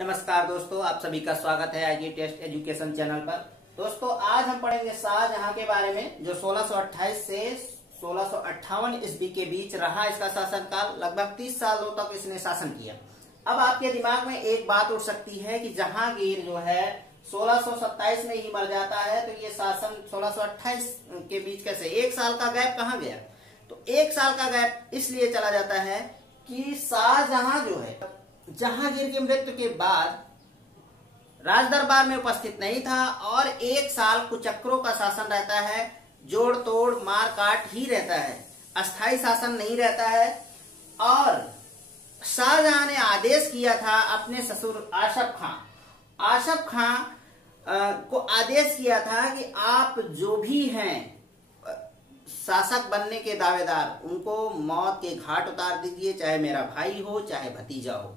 नमस्कार दोस्तों, आप सभी का स्वागत है आईजी टेस्ट एजुकेशन चैनल पर। दोस्तों आज हम पढ़ेंगे शाहजहां के बारे में, जो 1628 से 1658 ईस्वी के बीच रहा। इसका शासनकाल लगभग 30 सालों तक इसने शासन किया। अब आपके दिमाग में एक बात उठ सकती है कि जहांगीर जो है 1627 में ही मर जाता है, तो ये शासन 1628 के बीच कैसे, एक साल का गैप कहाँ गया? तो एक साल का गैप इसलिए चला जाता है कि शाहजहां जो है जहांगीर की मृत्यु के बाद राज दरबार में उपस्थित नहीं था और एक साल कुचक्रों का शासन रहता है, जोड़ तोड़ मार काट ही रहता है, अस्थाई शासन नहीं रहता है। और शाहजहां ने आदेश किया था अपने ससुर आशफ खां को आदेश किया था कि आप जो भी हैं शासक बनने के दावेदार, उनको मौत के घाट उतार दीजिए, चाहे मेरा भाई हो चाहे भतीजा हो।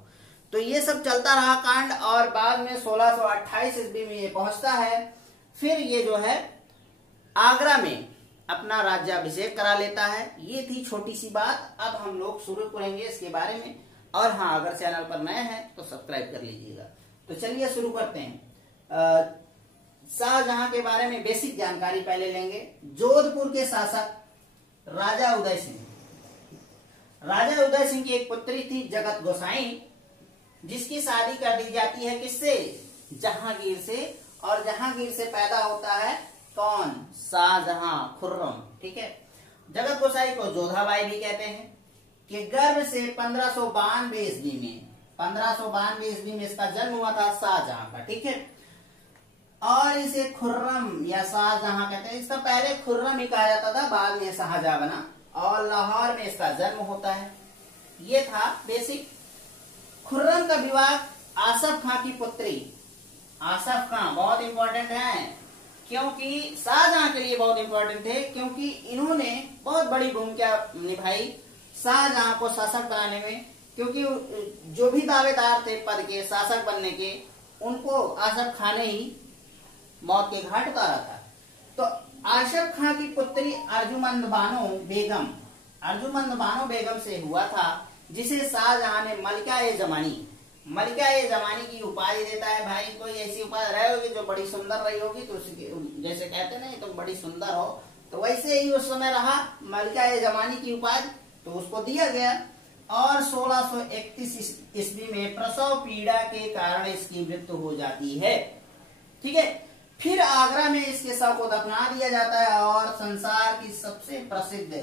तो ये सब चलता रहा कांड और बाद में 1628 ईस्वी में ये पहुंचता है। फिर ये जो है आगरा में अपना राज्याभिषेक करा लेता है। ये थी छोटी सी बात। अब हम लोग शुरू करेंगे इसके बारे में। और हाँ, अगर चैनल पर नए हैं तो सब्सक्राइब कर लीजिएगा। तो चलिए शुरू करते हैं। शाहजहां के बारे में बेसिक जानकारी पहले लेंगे। जोधपुर के शासक राजा उदय सिंह की एक पुत्री थी जगत गोसाई, जिसकी शादी कर दी जाती है किससे? जहांगीर से। और जहांगीर से पैदा होता है कौन? शाहजहां, खुर्रम। ठीक है। जगत गोसाई को जोधाबाई भी कहते हैं। कि गर्भ से 1592 ईस्वी में इसका जन्म हुआ था शाहजहां का। ठीक है। और इसे खुर्रम या शाहजहां कहते हैं। इसका पहले खुर्रम ही कहा जाता था, बाद में शाहजहां बना। और लाहौर में इसका जन्म होता है। ये था बेसिक। खुर्रम का विवाह आसफ खां की पुत्री, आसफ खां बहुत इंपॉर्टेंट है, क्योंकि शाहजहां के लिए बहुत इंपॉर्टेंट थे, क्योंकि इन्होंने बहुत बड़ी भूमिका निभाई शाहजहां को शासक बनाने में। क्योंकि जो भी दावेदार थे पद के, शासक बनने के, उनको आसफ खां ने ही मौत के घाट उतारा था। तो आसफ खां की पुत्री अर्जुमंद बानो बेगम से हुआ था, जिसे शाहजहां ने मलिका ए जमानी की उपाधि देता है। भाई कोई ऐसी उपाधि रही होगी जो बड़ी सुंदर रही होगी, तो जैसे कहते नहीं तुम बड़ी सुंदर हो, तो वैसे ही उस समय रहा मलिका ए जमानी की उपाधि, तो उसको दिया गया। और 1631 ईस्वी में प्रसव पीड़ा के कारण इसकी मृत्यु हो जाती है। ठीक है। फिर आगरा में इसके शव को दफना दिया जाता है और संसार की सबसे प्रसिद्ध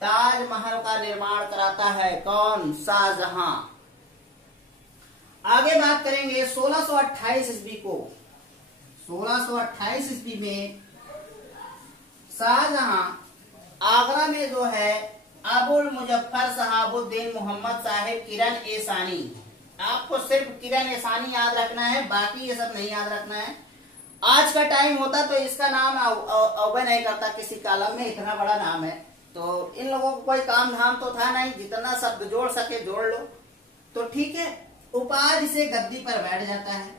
ताजमहल का निर्माण कराता है कौन? शाहजहां। आगे बात करेंगे 1628 ईस्वी को। 1628 ईस्वी में शाहजहां आगरा में जो है अबुल मुजफ्फर शहाबुद्दीन मोहम्मद साहिब किरण ए सानी, आपको सिर्फ किरण ए सानी याद रखना है, बाकी ये सब नहीं याद रखना है। आज का टाइम होता तो इसका नाम अवय नहीं करता किसी कॉलम में, इतना बड़ा नाम है। तो इन लोगों को कोई काम धाम तो था नहीं, जितना शब्द जोड़ सके जोड़ लो, तो ठीक है। उपाधि से गद्दी पर बैठ जाता है।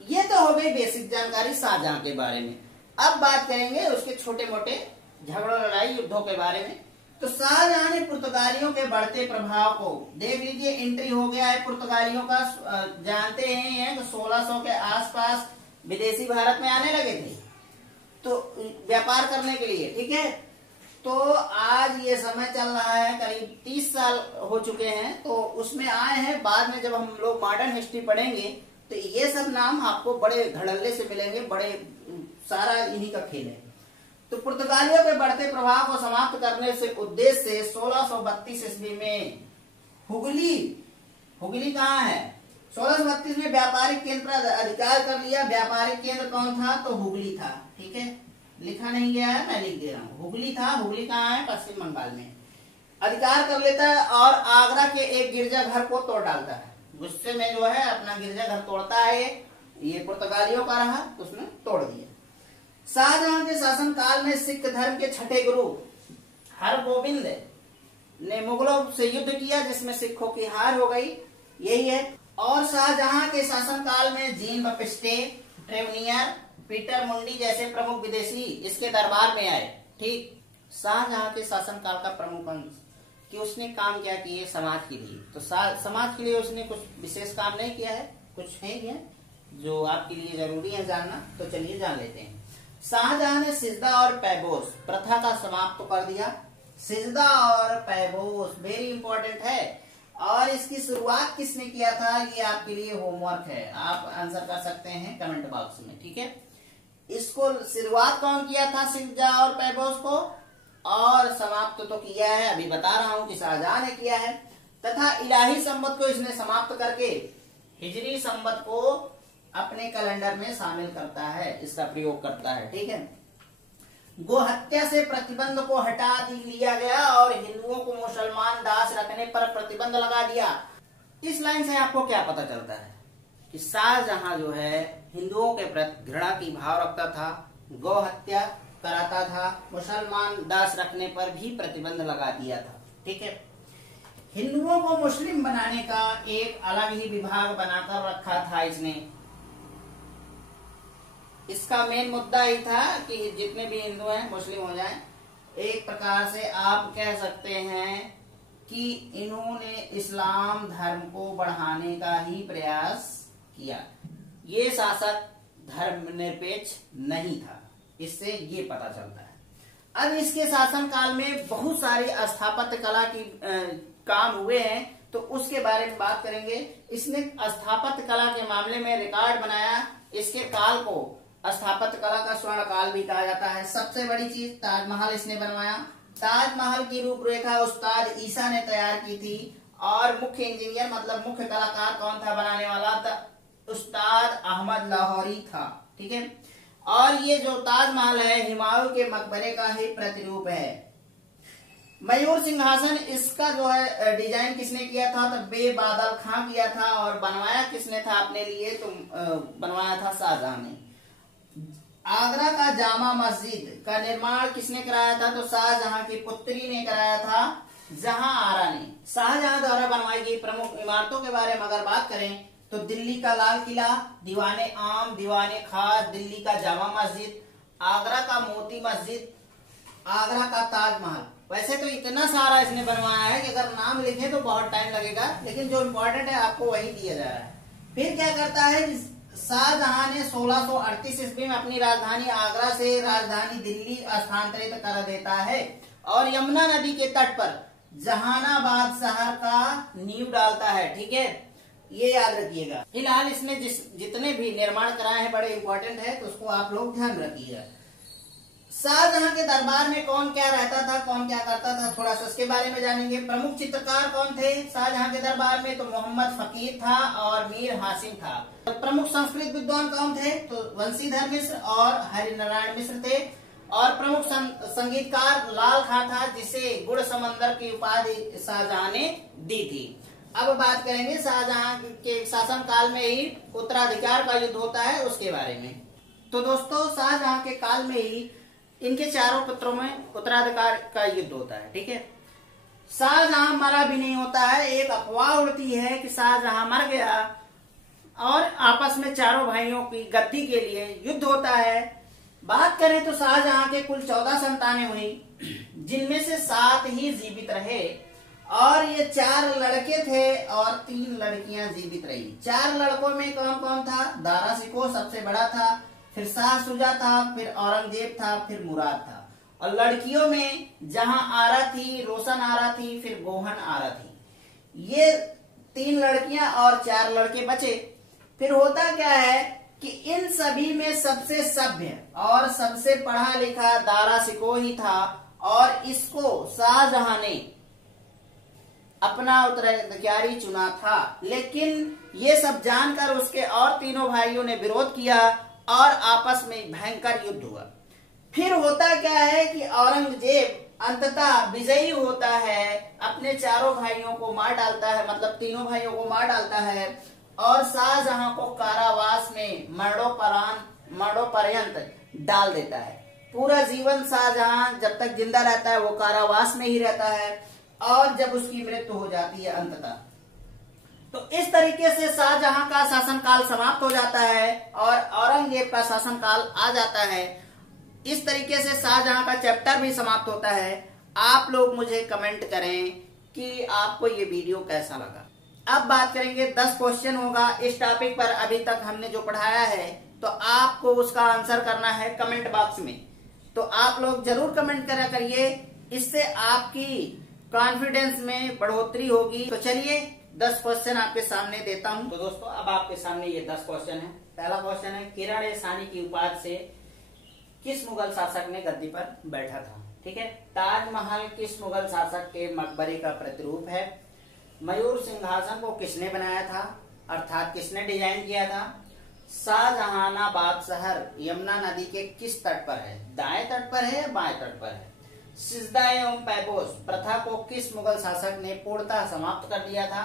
ये तो हो गई बेसिक जानकारी शाहजहां के बारे में। अब बात करेंगे उसके छोटे मोटे झगड़ों, लड़ाई, युद्धों के बारे में। तो शाहजहां ने पुर्तगालियों के बढ़ते प्रभाव को, देख लीजिए एंट्री हो गया है पुर्तगालियों का। जानते हैं 1600 के आसपास विदेशी भारत में आने लगे थे, तो व्यापार करने के लिए। ठीक है। तो आज ये समय चल रहा है, करीब 30 साल हो चुके हैं, तो उसमें आए हैं। बाद में जब हम लोग मॉडर्न हिस्ट्री पढ़ेंगे तो ये सब नाम आपको बड़े धड़ल्ले से मिलेंगे, बड़े सारा इन्हीं का खेल है। तो पुर्तगालियों के बढ़ते प्रभाव को समाप्त करने से उद्देश्य से 1632 ईस्वी में हुगली कहाँ है? 1632 में व्यापारिक केंद्र पर अधिकार कर लिया। व्यापारिक केंद्र कौन था? तो हुगली था। ठीक है। लिखा नहीं गया है, मैं लिख दे रहा हूँ। हुगली था। हुगली कहाँ है? पश्चिम बंगाल में। अधिकार कर लेता है और आगरा के एक गिरजाघर को तोड़ डालता है। गुस्से में जो है अपना गिरजाघर तोड़ता है। ये पुर्तगालियों का रहा, तो उसने तोड़ दिया। शाहजहां के शासनकाल में सिख धर्म के छठे गुरु हरगोबिंद ने मुगलों से युद्ध किया, जिसमें सिखों की हार हो गई। यही है। और शाहजहां के शासनकाल में जीन बपिस्टे, ट्रेवनियर, पीटर मुंडी जैसे प्रमुख विदेशी इसके दरबार में आए। ठीक। शाहजहां के शासनकाल का प्रमुख अंश कि उसने काम क्या किए समाज के लिए। तो समाज के लिए उसने कुछ विशेष काम नहीं किया है, कुछ है क्या जो आपके लिए जरूरी है जानना, तो चलिए जान लेते हैं। शाहजहां ने सिजदा और पैबोस प्रथा का समाप्त तो कर दिया। सिजदा और पैबोस वेरी इंपॉर्टेंट है। और इसकी शुरुआत किसने किया था, ये आपके लिए होमवर्क है, आप आंसर कर सकते हैं कमेंट बॉक्स में, ठीक है। इसको शुरुआत कौन किया था सिजदा और पैबोस को, और समाप्त तो किया है, अभी बता रहा हूं कि शाहजहां ने किया है। तथा इलाही संवत को इसने समाप्त करके हिजरी संवत को अपने कैलेंडर में शामिल करता है, इसका प्रयोग करता है, ठीक है। गोहत्या से प्रतिबंध को हटा लिया गया और हिंदुओं को मुसलमान दास रखने पर प्रतिबंध लगा दिया। इस लाइन से आपको क्या पता चलता है कि शाहजहां जो है हिंदुओं के प्रति घृणा की भाव रखता था, गौ हत्या कराता था, मुसलमान दास रखने पर भी प्रतिबंध लगा दिया था, ठीक है। हिंदुओं को मुस्लिम बनाने का एक अलग ही विभाग बनाकर रखा था इसने। इसका मेन मुद्दा ही था कि जितने भी हिंदू हैं मुस्लिम हो जाएं। एक प्रकार से आप कह सकते हैं कि इन्होंने इस्लाम धर्म को बढ़ाने का ही प्रयास किया। ये शासक धर्मनिरपेक्ष नहीं था, इससे ये पता चलता है। अब इसके शासन काल में बहुत सारी स्थापत्य कला की काम हुए हैं, तो उसके बारे में बात करेंगे। इसने स्थापत्य कला के मामले में रिकॉर्ड बनाया। इसके काल को स्थापत्य कला का स्वर्ण काल भी कहा जाता है। सबसे बड़ी चीज ताजमहल इसने बनवाया। ताजमहल की रूपरेखा उस्ताद ईसा ने तैयार की थी, और मुख्य इंजीनियर मतलब मुख्य कलाकार कौन था बनाने वाला था, उस्ताद अहमद लाहौरी था, ठीक है। और ये जो ताजमहल है हुमायूं के मकबरे का ही प्रतिरूप है। मयूर सिंहासन इसका जो है डिजाइन किसने किया था, तो बेबादल खां किया था। और बनवाया किसने था अपने लिए, तो बनवाया था शाहजहां ने। आगरा का जामा मस्जिद का निर्माण किसने कराया था, तो शाहजहां की पुत्री ने कराया था, जहां आरा ने। शाहजहां द्वारा बनवाई गई प्रमुख इमारतों के बारे में अगर बात करें तो दिल्ली का लाल किला, दीवाने आम, दीवाने खास, दिल्ली का जामा मस्जिद, आगरा का मोती मस्जिद, आगरा का ताजमहल। वैसे तो इतना सारा इसने बनवाया है कि अगर नाम लिखे तो बहुत टाइम लगेगा, लेकिन जो इम्पोर्टेंट है आपको वही दिया जा रहा है। फिर क्या करता है, शाहजहां ने 1638 ईस्वी में अपनी राजधानी आगरा से राजधानी दिल्ली स्थानांतरित कर देता है और यमुना नदी के तट पर जहानाबाद शहर का नींव डालता है, ठीक है, ये याद रखिएगा। फिलहाल इसने जितने भी निर्माण कराए हैं बड़े इंपॉर्टेंट है, तो उसको आप लोग ध्यान रखिएगा। शाहजहां के दरबार में कौन क्या रहता था, कौन क्या करता था, थोड़ा सा उसके बारे में जानेंगे। प्रमुख चित्रकार कौन थे शाहजहां के दरबार में, तो मोहम्मद फकीर था और मीर हासिम था। प्रमुख संस्कृत विद्वान कौन थे, तो वंशीधर मिश्र और हरिनारायण मिश्र थे। और प्रमुख संगीतकार लाल खां था, जिसे गुड़ समंदर की उपाधि शाहजहां ने दी थी। अब बात करेंगे शाहजहां के शासन काल में ही उत्तराधिकार का युद्ध होता है उसके बारे में। तो दोस्तों शाहजहां के काल में ही इनके चारों पुत्रों में उत्तराधिकार का युद्ध होता है, ठीक है। शाहजहां मरा भी नहीं होता है, एक अफवाह उड़ती है कि शाहजहां मर गया और आपस में चारों भाइयों की गद्दी के लिए युद्ध होता है। बात करें तो शाहजहां के कुल 14 संतानें हुई, जिनमें से 7 ही जीवित रहे और ये 4 लड़के थे और 3 लड़कियां जीवित रही। 4 लड़कों में कौन कौन था, दारा शिकोह सबसे बड़ा था, फिर शाह शुजा था, फिर औरंगजेब था, फिर मुराद था। और लड़कियों में जहां आरा थी, रोशन आरा थी, फिर गोहन आरा थी। ये 3 लड़कियां और 4 लड़के बचे। फिर होता क्या है कि इन सभी में सबसे सभ्य और सबसे पढ़ा लिखा दारा शिकोह ही था और इसको शाहजहां ने अपना उत्तराधिकारी चुना था। लेकिन ये सब जानकर उसके और तीनों भाइयों ने विरोध किया और आपस में भयंकर युद्ध हुआ। फिर होता क्या है कि औरंगजेब अंततः विजयी होता है, अपने चारों भाइयों को मार डालता है, मतलब तीनों भाइयों को मार डालता है और शाहजहां को कारावास में मरणोपर्यंत डाल देता है। पूरा जीवन शाहजहां जब तक जिंदा रहता है वो कारावास में ही रहता है और जब उसकी मृत्यु हो जाती है अंततः, तो इस तरीके से शाहजहां का शासनकाल समाप्त हो जाता है और औरंगजेब का शासनकाल आ जाता है। इस तरीके से शाहजहां का चैप्टर भी समाप्त होता है। आप लोग मुझे कमेंट करें कि आपको ये वीडियो कैसा लगा। अब बात करेंगे 10 क्वेश्चन होगा इस टॉपिक पर। अभी तक हमने जो पढ़ाया है तो आपको उसका आंसर करना है कमेंट बॉक्स में। तो आप लोग जरूर कमेंट करा करिए, इससे आपकी कॉन्फिडेंस में बढ़ोतरी होगी। तो चलिए 10 क्वेश्चन आपके सामने देता हूं। तो दोस्तों अब आपके सामने ये 10 क्वेश्चन है। पहला क्वेश्चन है, किरण-ए-शानी की उपाधि से किस मुगल शासक ने गद्दी पर बैठा था? ठीक है। ताजमहल किस मुगल शासक के मकबरे का प्रतिरूप है? मयूर सिंहासन को किसने बनाया था, अर्थात किसने डिजाइन किया था? शाहजहानाबाद शहर यमुना नदी के किस तट पर है? दाएं तट पर है या बाएं तट पर है? सिजदा एवं पैपोस प्रथा को किस मुगल शासक ने पूर्णतः समाप्त कर दिया था?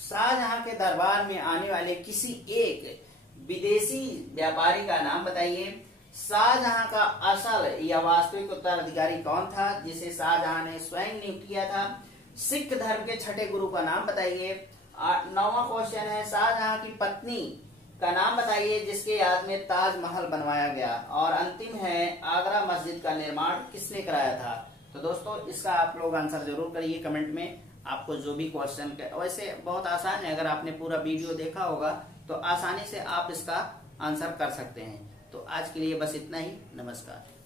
शाहजहां के दरबार में आने वाले किसी एक विदेशी व्यापारी का नाम बताइए। शाहजहां का असल या वास्तविक उत्तराधिकारी कौन था जिसे शाहजहां ने स्वयं नियुक्त किया था? सिख धर्म के छठे गुरु का नाम बताइए। 9वां क्वेश्चन है, शाहजहां की पत्नी का नाम बताइए जिसके याद में ताजमहल बनवाया गया। और अंतिम है, आगरा मस्जिद का निर्माण किसने कराया था? तो दोस्तों इसका आप लोग आंसर जरूर करिए कमेंट में। आपको जो भी क्वेश्चन, वैसे बहुत आसान है, अगर आपने पूरा वीडियो देखा होगा तो आसानी से आप इसका आंसर कर सकते हैं। तो आज के लिए बस इतना ही। नमस्कार।